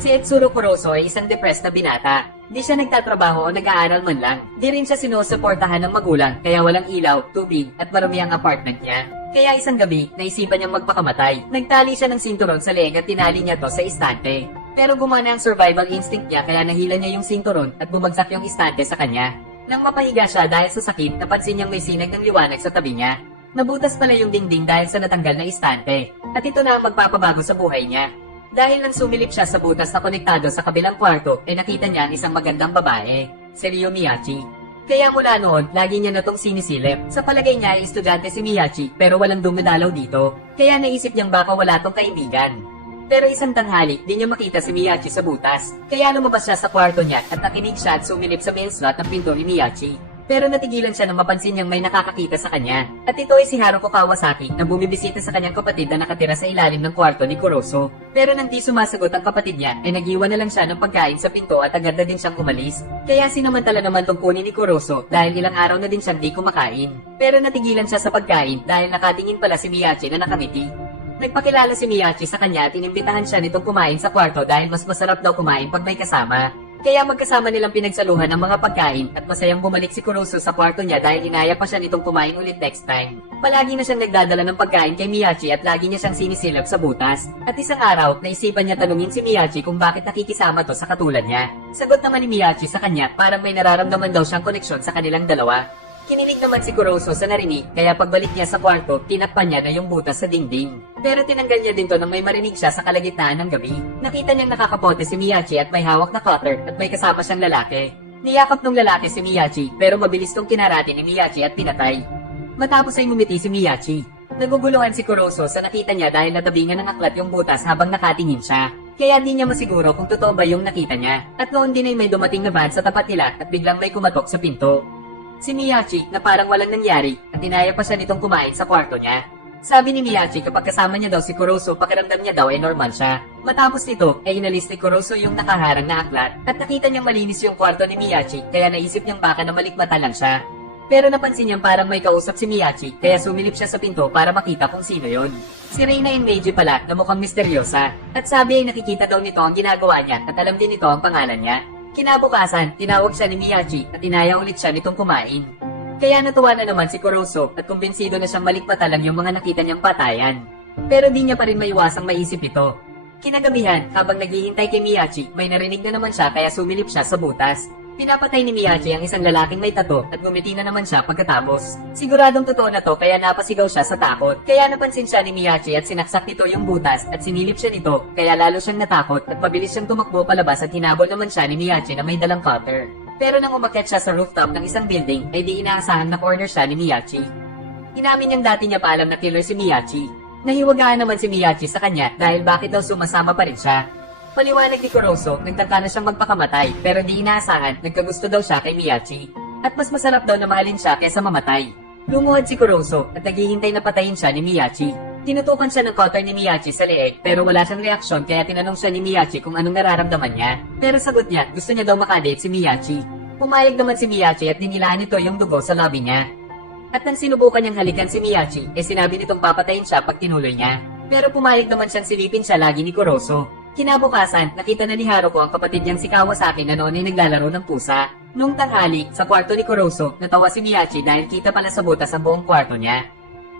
Si Etsuro Kuroso ay isang depressed na binata. Di siya nagtatrabaho o nag-aaral man lang. Di rin siya sinusuportahan ng magulang kaya walang ilaw, tubig at marumi ang apartment niya. Kaya isang gabi, naisipan niyang magpakamatay. Nagtali siya ng sinturon sa leeg at tinali niya to sa istante. Pero gumana ang survival instinct niya kaya nahila niya yung sinturon at bumagsak yung istante sa kanya. Nang mapahiga siya dahil sa sakit, napansin niyang may sinag ng liwanag sa tabi niya. Nabutas pala yung dingding dahil sa natanggal na istante. At ito na ang magpapabago sa buhay niya. Dahil nang sumilip siya sa butas na konektado sa kabilang kwarto, ay nakita niya ang isang magandang babae, si Ryo Miyachi. Kaya mula noon, lagi niya na tong sinisilip. Sa palagay niya ay estudyante si Miyachi pero walang dumidalaw dito. Kaya naisip niyang baka wala tong kaibigan. Pero isang tanghali, di niya makita si Miyachi sa butas. Kaya lumabas siya sa kwarto niya at nakinig siya at sumilip sa main slot ng pinto ni Miyachi. Pero natigilan siya nang mapansin niyang may nakakakita sa kanya. At ito ay si Haruko Kawasaki na bumibisita sa kanyang kapatid na nakatira sa ilalim ng kwarto ni Kuroso. Pero nang di sumasagot ang kapatid niya, ay nag-iwan na lang siya ng pagkain sa pinto at agad na din siyang umalis. Kaya sinamantala naman tong kunin ni Kuroso dahil ilang araw na din siyang di kumakain. Pero natigilan siya sa pagkain dahil nakatingin pala si Miyachi na nakangiti. Nagpakilala si Miyachi sa kanya at inimbitahan siya nitong kumain sa kwarto dahil mas masarap daw kumain pag may kasama. Kaya magkasama nilang pinagsaluhan ng mga pagkain at masayang bumalik si Kuroso sa kwarto niya dahil inaya pa siya nitong kumain ulit next time. Palagi na siyang nagdadala ng pagkain kay Miyachi at lagi niya siyang sinisilap sa butas. At isang araw, naisipan niya tanungin si Miyachi kung bakit nakikisama to sa katulad niya. Sagot naman ni Miyachi sa kanya parang may nararamdaman daw siyang koneksyon sa kanilang dalawa. Kinilig naman si Kuroso sa narinig kaya pagbalik niya sa kwarto, tinakpan niya na yung butas sa dingding. Pero tinanggal niya din to nang may marinig siya sa kalagitnaan ng gabi. Nakita niyang nakakapote si Miyachi at may hawak na cutter at may kasama siyang lalaki. Niyakap ng lalaki si Miyachi pero mabilis tong kinarate ni Miyachi at pinatay. Matapos ay ngumiti si Miyachi. Naguguluhan si Kuroso sa nakita niya dahil natabingan ng aklat yung butas habang nakatingin siya. Kaya di niya masiguro kung totoo ba yung nakita niya. At noon din ay may dumating na van sa tapat nila at biglang may kumatok sa pinto. Si Miyachi na parang walang nangyari at inaya pa siya nitong kumain sa kwarto niya. Sabi ni Miyachi kapag kasama niya daw si Kuroso pakiramdam niya daw ay normal siya. Matapos nito ay inalis ni Kuroso yung nakaharang na aklat at nakita niyang malinis yung kwarto ni Miyachi kaya naisip niyang baka na malikmata lang siya. Pero napansin niyang parang may kausap si Miyachi kaya sumilip siya sa pinto para makita kung sino yon. Si Reina Enmeiji pala na mukhang misteryosa at sabi ay nakikita daw nito ang ginagawa niya at alam din nito ang pangalan niya. Kinabukasan, tinawag siya ni Miyachi at inaya ulit siya nitong kumain. Kaya natuwa na naman si Kuroso at kumbinsido na siyang malikmata lang yung mga nakita niyang patayan. Pero di niya pa rin maiwasang maisip ito. Kinagabihan, habang naghihintay kay Miyachi, may narinig na naman siya kaya sumilip siya sa butas. Pinapatay ni Miyachi ang isang lalaking may tato at gumiti na naman siya pagkatapos. Siguradong totoo na to kaya napasigaw siya sa takot. Kaya napansin siya ni Miyachi at sinaksak nito yung butas at sinilip siya nito kaya lalo siyang natakot at pabilis siyang tumakbo palabas at hinabol naman siya ni Miyachi na may dalang cutter. Pero nang umakyat siya sa rooftop ng isang building ay di inaasahan na corner siya ni Miyachi. Inamin niyang dati niya pa alam na killer si Miyachi. Nahiwagaan naman si Miyachi sa kanya dahil bakit daw sumasama pa rin siya. Paliwanag ni Kuroso, nagtaka na siyang magpakamatay pero di inaasahan, nagkagusto daw siya kay Miyachi. At mas masarap daw na mahalin siya kaysa mamatay. Lumuhod si Kuroso at naghihintay na patayin siya ni Miyachi. Tinutukan siya ng cutter ni Miyachi sa leeg pero wala siyang reaksyon kaya tinanong siya ni Miyachi kung anong nararamdaman niya. Pero sagot niya, gusto niya daw makadate si Miyachi. Pumayag naman si Miyachi at dinilaan nito yung dugo sa labi niya. At nang sinubukan niyang halikan si Miyachi, sinabi nitong papatayin siya pag tinuloy niya. Pero pumayag naman siyang silipin siya lagi ni Kuroso. Kinabukasan, nakita na ni Haruko ang kapatid niyang si Kawasaki na noon ay naglalaro ng pusa. Nung tanghali, sa kwarto ni Kuroso, natawa si Miyachi dahil kita pala sa butas ang buong kwarto niya.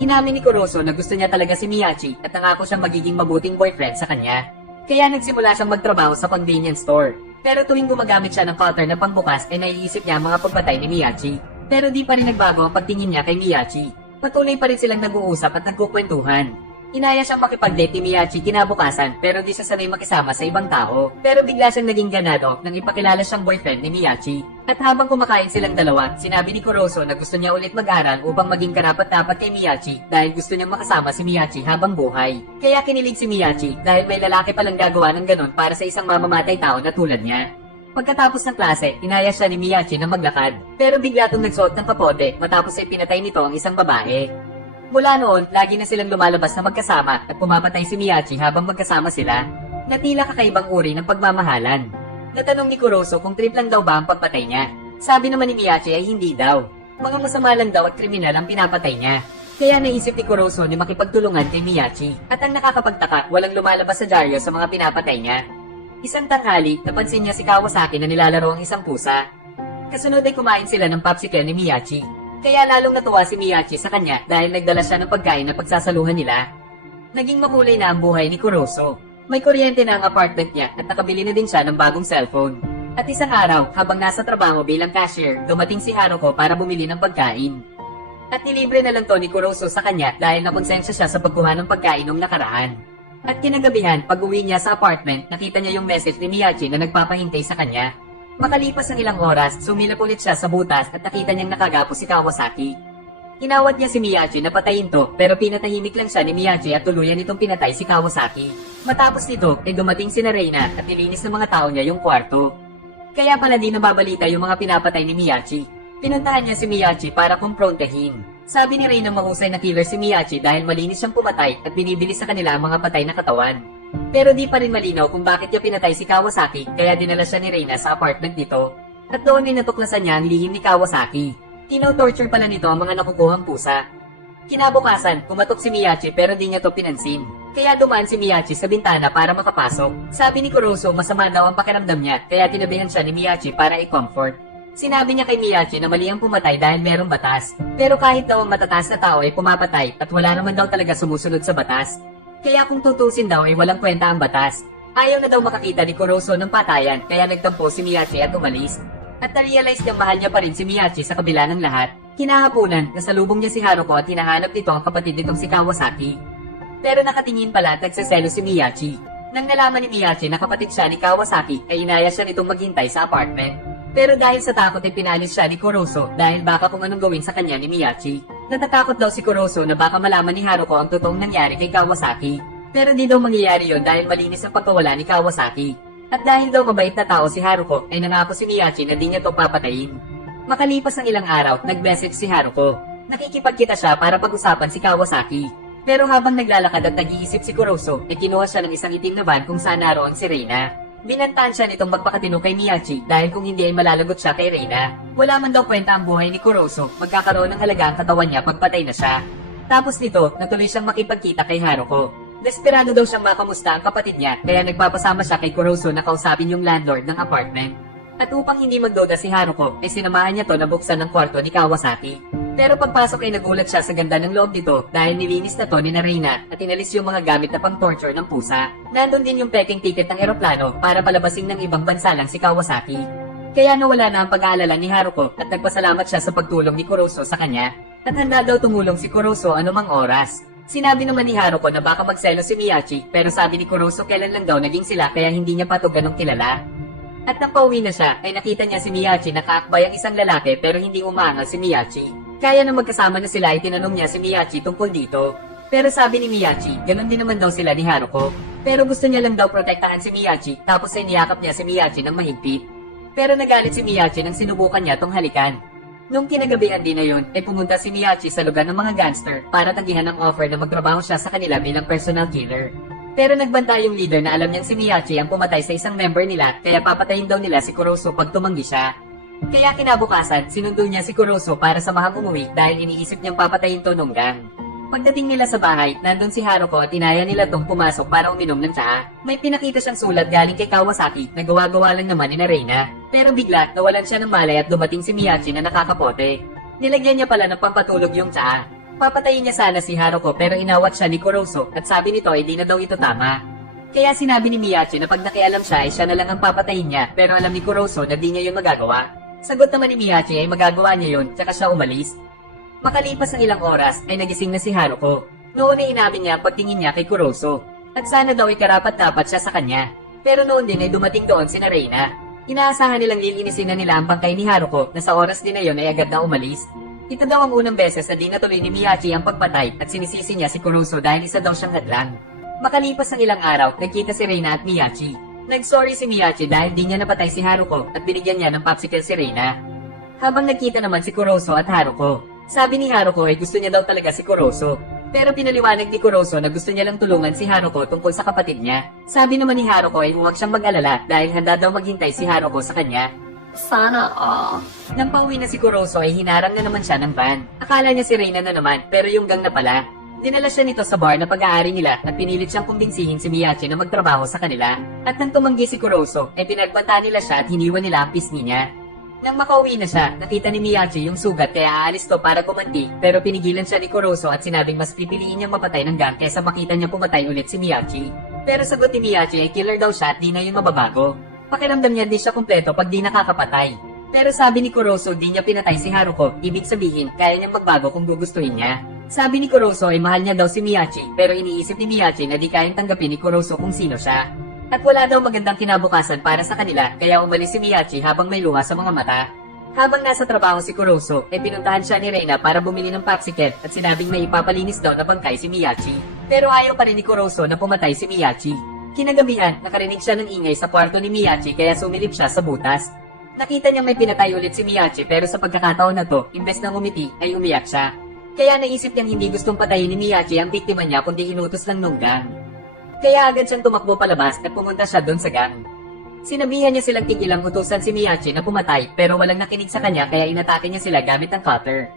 Inamin ni Kuroso na gusto niya talaga si Miyachi at nangako siyang magiging mabuting boyfriend sa kanya. Kaya nagsimula siyang magtrabaho sa convenience store. Pero tuwing gumagamit siya ng cutter na pangbukas ay naiisip niya ang mga pagpatay ni Miyachi. Pero di pa rin nagbago ang pagtingin niya kay Miyachi. Patuloy pa rin silang nag-uusap at nagkukwentuhan. Inaya siyang makipag-date ni Miyachi kinabukasan pero di siya sanay makisama sa ibang tao. Pero bigla siyang naging ganado nang ipakilala siyang boyfriend ni Miyachi. At habang kumakain silang dalawa, sinabi ni Kuroso na gusto niya ulit mag-aral upang maging karapat-dapat kay Miyachi dahil gusto niyang makasama si Miyachi habang buhay. Kaya kinilig si Miyachi dahil may lalaki palang gagawa ng ganon para sa isang mamamatay tao na tulad niya. Pagkatapos ng klase, inaya siya ni Miyachi na maglakad. Pero bigla itong nagsuot ng kapote matapos ay pinatay nito ang isang babae. Mula noon, lagi na silang lumalabas na magkasama at pumapatay si Miyachi habang magkasama sila na tila kakaibang uri ng pagmamahalan. Natanong ni Kuroso kung trip lang daw ba ang pagpatay niya. Sabi naman ni Miyachi ay hindi daw. Mga masama lang daw at kriminal ang pinapatay niya. Kaya naisip ni Kuroso na makipagtulungan kay Miyachi. At ang nakakapagtaka, walang lumalabas sa dyaryo sa mga pinapatay niya. Isang tanghali, napansin niya si Kawasaki na nilalaro ang isang pusa. Kasunod ay kumain sila ng popsicle ni Miyachi. Kaya lalong natuwa si Miyachi sa kanya dahil nagdala siya ng pagkain na pagsasaluhan nila. Naging makulay na ang buhay ni Kuroso. May kuryente na ang apartment niya at nakabili na din siya ng bagong cellphone. At isang araw, habang nasa trabaho bilang cashier, dumating si Haruko para bumili ng pagkain. At nilibre na lang to ni Kuroso sa kanya dahil nakonsensya siya sa pagkuha ng pagkain nung nakaraan. At kinagabihan, pag uwi niya sa apartment, nakita niya yung message ni Miyachi na nagpapahintay sa kanya. Makalipas ng ilang oras, sumilap ulit siya sa butas at nakita niyang nakagapo si Kawasaki. Inawat niya si Miyachi na patayin to, pero pinatahimik lang siya ni Miyachi at tuluyan itong pinatay si Kawasaki. Matapos nito, ay dumating si Reina at nilinis ng mga tao niya yung kwarto. Kaya pala di nababalita yung mga pinapatay ni Miyachi. Pinuntahan niya si Miyachi para kumprontahin. Sabi ni Reina mahusay na killer si Miyachi dahil malinis siyang pumatay at binibili sa kanila ang mga patay na katawan. Pero di pa rin malinaw kung bakit niya pinatay si Kawasaki kaya dinala siya ni Reina sa apartment nito. At doon ay natuklasan niya ang lihim ni Kawasaki. Tino-torture pala nito ang mga nakukuhang pusa. Kinabukasan, kumatok si Miyachi pero di niya to pinansin. Kaya dumaan si Miyachi sa bintana para makapasok. Sabi ni Kuroso masama daw ang pakiramdam niya kaya tinabihan siya ni Miyachi para i-comfort. Sinabi niya kay Miyachi na mali ang pumatay dahil merong batas. Pero kahit daw ang matataas na tao ay pumapatay at wala naman daw talaga sumusunod sa batas. Kaya kung tutusin daw ay walang kwenta ang batas. Ayaw na daw makakita ni Kuroso ng patayan kaya nagtampo si Miyachi at umalis. At na-realize niyang mahal niya pa rin si Miyachi sa kabila ng lahat. Kinahaponan, nasalubong niya si Haruko at hinahanap nito ang kapatid nitong si Kawasaki. Pero nakatingin pala at nagsaselo si Miyachi. Nang nalaman ni Miyachi na kapatid siya ni Kawasaki ay inaya siya nitong maghintay sa apartment. Pero dahil sa takot ay pinalis siya ni Kuroso dahil baka kung anong gawin sa kanya ni Miyachi. Natatakot daw si Kuroso na baka malaman ni Haruko ang totoong nangyari kay Kawasaki. Pero di daw mangyayari yon dahil malinis ang pagkawala ni Kawasaki. At dahil daw mabait na tao si Haruko ay nangako si Miyachi na di niya to papatayin. Makalipas ng ilang araw, nag-message si Haruko. Nakikipagkita siya para pag-usapan si Kawasaki. Pero habang naglalakad at nag-iisip si Kuroso, ay kinuha siya ng isang itim na van kung saan naroon si Reina. Binantaan siya nitong magpakatino kay Miyachi dahil kung hindi ay malalagot siya kay Reina. Wala man daw kwenta ang buhay ni Kuroso, magkakaroon ng halaga ang katawan niya pagpatay na siya. Tapos nito, natuloy siyang makipagkita kay Haruko. Desperado daw siyang makamusta ang kapatid niya kaya nagpapasama siya kay Kuroso na kausapin yung landlord ng apartment. At upang hindi magduda si Haruko, ay sinamahan niya to na buksan ng kwarto ni Kawasaki. Pero pagpasok ay nagulat siya sa ganda ng loob nito dahil nilinis na to ni Reina at inalis yung mga gamit na pang-torture ng pusa. Nandun din yung peking ticket ng eroplano para palabasin ng ibang bansa lang si Kawasaki. Kaya nawala na ang pag-aalala ni Haruko at nagpasalamat siya sa pagtulong ni Kuroso sa kanya. At handa daw tumulong si Kuroso anumang oras. Sinabi naman ni Haruko na baka magselo si Miyachi pero sabi ni Kuroso kailan lang daw naging sila kaya hindi niya pa to ganong kilala. At nang pauwi na siya ay nakita niya si Miyachi na kaakbay ang isang lalaki pero hindi umaangal si Miyachi. Kaya nang magkasama na sila ay tinanong niya si Miyachi tungkol dito. Pero sabi ni Miyachi, ganun din naman daw sila ni Haruko. Pero gusto niya lang daw protektahan si Miyachi tapos ay niyakap niya si Miyachi ng mahigpit. Pero nagalit si Miyachi nang sinubukan niya tong halikan. Nung kinagabihan din na yun, ay pumunta si Miyachi sa lugar ng mga gangster para tagihan ang offer na magtrabaho siya sa kanila bilang personal killer. Pero nagbanta yung leader na alam niyang si Miyachi ang pumatay sa isang member nila kaya papatayin daw nila si Kuroso pag tumanggi siya. Kaya kinabukasan, sinundo niya si Kuroso para samahang umuwi dahil iniisip niyang papatayin to nung gang. Pagdating nila sa bahay, nandun si Haruko at inaya nila tong pumasok para uminom ng tsaa. May pinakita siyang sulat galing kay Kawasaki na gawa-gawa lang naman ni Reina. Pero bigla, nawalan siya ng malay at dumating si Miyachi na nakakapote. Nilagyan niya pala ng pampatulog yung tsaa. Papatayin niya sana si Haruko pero inawat siya ni Kuroso at sabi nito ay di na daw ito tama. Kaya sinabi ni Miyachi na pag nakialam siya ay siya na lang ang papatayin niya pero alam ni Kuroso na di niya yun magagawa. Sagot naman ni Miyachi ay magagawa niya yun tsaka siya umalis. Makalipas ng ilang oras ay nagising na si Haruko. Noon ay inamin niya pagtingin niya kay Kuroso at sana daw ay karapat-dapat siya sa kanya. Pero noon din ay dumating doon si Reina. Inaasahan nilang lilinisin na nila ang bangkay ni Haruko na sa oras din na yun ay agad na umalis. Ito daw ang unang beses na di natuloy ni Miyachi ang pagpatay at sinisisi niya si Kuroso dahil isa daw siyang hadlang. Makalipas ng ilang araw, nagkita si Reina at Miyachi. Nag-sorry si Miyachi dahil di niya napatay si Haruko at binigyan niya ng popsicle si Reina. Habang nagkita naman si Kuroso at Haruko. Sabi ni Haruko ay gusto niya daw talaga si Kuroso. Pero pinaliwanag ni Kuroso na gusto niya lang tulungan si Haruko tungkol sa kapatid niya. Sabi naman ni Haruko ay huwag siyang mag-alala dahil handa daw maghintay si Haruko sa kanya. Sana all. Nang pauwi na si Kuroso ay hinarang na naman siya ng van. Akala niya si Reina na naman pero yung gang na pala. Dinala siya nito sa bar na pag-aari nila at pinilit siyang kumbinsihin si Miyachi na magtrabaho sa kanila. At nang tumanggi si Kuroso, ay pinagbanta nila siya at hiniwan nila ang pisngi niya. Nang makauwi na siya, nakita ni Miyachi yung sugat kaya aalis to para kumanti, pero pinigilan siya ni Kuroso at sinabing mas pipiliin niyang mapatay ng gang kaysa makita niya pumatay ulit si Miyachi. Pero sagot ni Miyachi ay killer daw siya at di na yun mababago. Pakiramdam niya di siya kumpleto pag di nakakapatay. Pero sabi ni Kuroso di niya pinatay si Haruko, ibig sabihin kaya niyang magbago kung gugustuhin niya. Sabi ni Kuroso ay mahal niya daw si Miyachi, pero iniisip ni Miyachi na di kayang tanggapin ni Kuroso kung sino siya. At wala daw magandang kinabukasan para sa kanila kaya umalis si Miyachi habang may luha sa mga mata. Habang nasa trabaho si Kuroso, ay pinuntahan siya ni Reina para bumili ng popsicle at sinabing may ipapalinis daw na bangkay si Miyachi. Pero ayaw pa rin ni Kuroso na pumatay si Miyachi. Kinagabihan, nakarinig siya ng ingay sa kwarto ni Miyachi kaya sumilip siya sa butas. Nakita niyang may pinatay ulit si Miyachi pero sa pagkakataon na to, imbes na ngumiti ay umiyak siya. Kaya naisip niyang hindi gustong patayin ni Miyachi ang biktima niya kundi inutos lang nung gang. Kaya agad siyang tumakbo palabas at pumunta siya doon sa gang. Sinabihan niya silang tigilang utusan si Miyachi na pumatay pero walang nakinig sa kanya kaya inatake niya sila gamit ang cutter.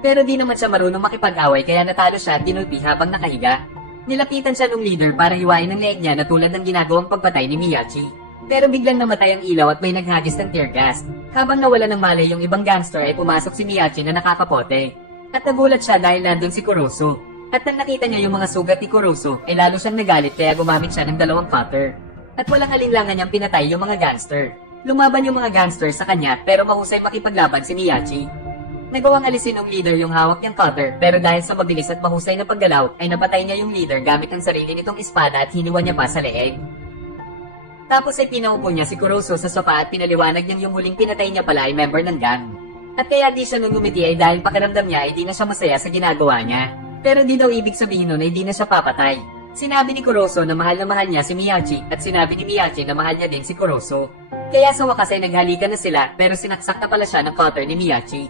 Pero di naman siya marunong makipag-away kaya natalo siya at dinulpi habang nakahiga. Nilapitan siya ng leader para hiwain ang leeg niya na tulad ng ginagawang pagpatay ni Miyachi. Pero biglang namatay ang ilaw at may naghagis ng tear gas. Habang nawala ng malay yung ibang gangster ay pumasok si Miyachi na nakakapote. At nagulat siya dahil nandun si Kuroso. At nang nakita niya yung mga sugat ni Kuroso, ay lalo siyang nagalit kaya gumamit siya ng 2 cutter. At walang alinlangan niyang pinatay yung mga gangster. Lumaban yung mga gangster sa kanya pero mahusay makipaglaban si Miyachi. Nagawang alisin ng leader yung hawak niyang cutter pero dahil sa mabilis at mahusay na paggalaw ay napatay niya yung leader gamit ang sarili nitong espada at hiniwan niya pa sa leeg. Tapos ay pinaupo niya si Kuroso sa sopa at pinaliwanag niyang yung huling pinatay niya pala ay member ng gang. At kaya di siya ngumiti ay dahil pakiramdam niya ay di na siya masaya sa ginagawa niya. Pero di daw ibig sabihin nun ay di na siya papatay. Sinabi ni Kuroso na mahal niya si Miyachi at sinabi ni Miyachi na mahal niya din si Kuroso. Kaya sa wakas ay naghalikan na sila pero sinaksak na pala siya ng cutter ni Miyachi.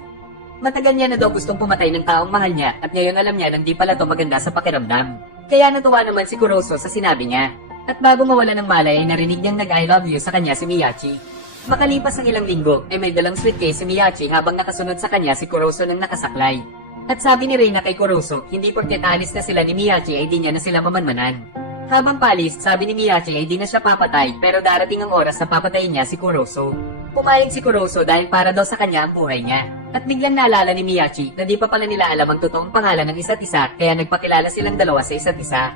Matagal niya na daw gustong pumatay ng taong mahal niya at ngayon alam niya nang di pala to maganda sa pakiramdam. Kaya natuwa naman si Kuroso sa sinabi niya. At bago mawala ng malay ay narinig niyang nag-I love you sa kanya si Miyachi. Makalipas ang ilang linggo ay may dalang sweet case si Miyachi habang nakasunod sa kanya si Kuroso ng nakasaklay. At sabi ni Reina kay Kuroso, hindi porket alis na sila ni Miyachi ay di niya na sila mamanmanan. Habang palis, sabi ni Miyachi ay di na siya papatay pero darating ang oras na papatayin niya si Kuroso. Pumayag si Kuroso dahil para daw sa kanya ang buhay niya. At biglang naalala ni Miyachi na di pa pala nila alam ang totoong pangalan ng isa't isa kaya nagpakilala silang dalawa sa isa't isa.